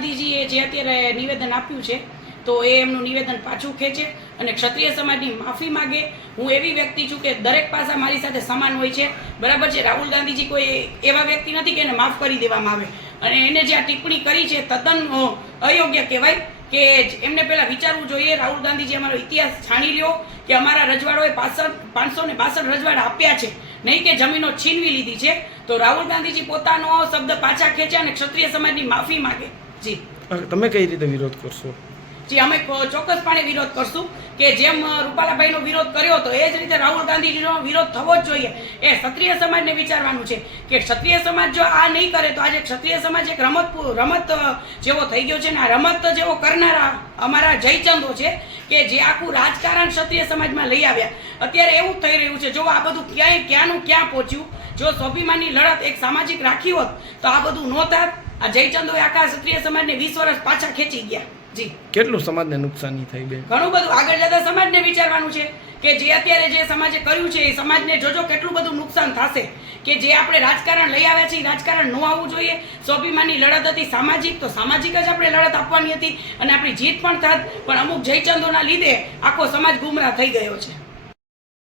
ગાંધીજીએ જે અત્યારે નિવેદન આપ્યું છે તો એ એમનું નિવેદન પાછું ખેંચે અને ક્ષત્રિય સમાજની માફી માગે. હું એવી વ્યક્તિ છું કે દરેક પાસા મારી સાથે સમાન હોય છે, બરાબર છે. રાહુલ ગાંધીજી કોઈ એવા વ્યક્તિ નથી કે એને માફ કરી દેવામાં આવે, અને એને જે આ ટિપ્પણી કરી છે તદ્દન અયોગ્ય કહેવાય. કે એમને પહેલાં વિચારવું જોઈએ. રાહુલ ગાંધીજી અમારો ઇતિહાસ જાણી લ્યો કે અમારા રજવાડોએ 562 રજવાડા આપ્યા છે, નહીં કે જમીનો છીનવી લીધી છે. તો રાહુલ ગાંધીજી પોતાનો શબ્દ પાછા ખેંચે અને ક્ષત્રિય સમાજની માફી માગે. જી તમે કઈ રીતે વિરોધ કરશો? જી અમે ચોક્કસપણે વિરોધ કરશું કે જેમ રૂપાલાભાઈનો વિરોધ કર્યો હતો એ જ રીતે રાહુલ ગાંધીજીનો વિરોધ થવો જ જોઈએ. એ ક્ષત્રિય સમાજને વિચારવાનું છે કે ક્ષત્રિય સમાજ જો આ નહીં કરે તો આજે ક્ષત્રિય સમાજ એક રમત જેવો થઈ ગયો છે ને આ રમત જેવો કરનારા અમારા જયચંદો છે કે જે આખું રાજકારણ ક્ષત્રિય સમાજમાં લઈ આવ્યા. અત્યારે એવું થઈ રહ્યું છે, જો આ બધું ક્યાંનું ક્યાં પહોંચ્યું. જો સ્વાભિમાનની લડત એક સામાજિક રાખી હોત તો આ બધું ન થાત. આ જયચંદોએ આખા ક્ષત્રિય સમાજને 20 વર્ષ પાછા ખેંચી ગયા. જી કેટલું સમાજને નુકસાની થઈ બેન? ઘણું બધું. આગળ જતા સમાજને વિચારવાનું છે કે જે અત્યારે જે સમાજે કર્યું છે એ સમાજને જોજો કેટલું બધું નુકસાન થશે. કે જે આપણે રાજકારણ લઈ આવ્યા છીએ રાજકારણ ન આવવું જોઈએ. સ્વાભિમાનની લડત હતી સામાજિક, તો સામાજિક જ આપણે લડત આપવાની હતી અને આપણી જીત પણ થાત. પણ અમુક જયચંદોના લીધે આખો સમાજ ગુમરાહ થઈ ગયો છે.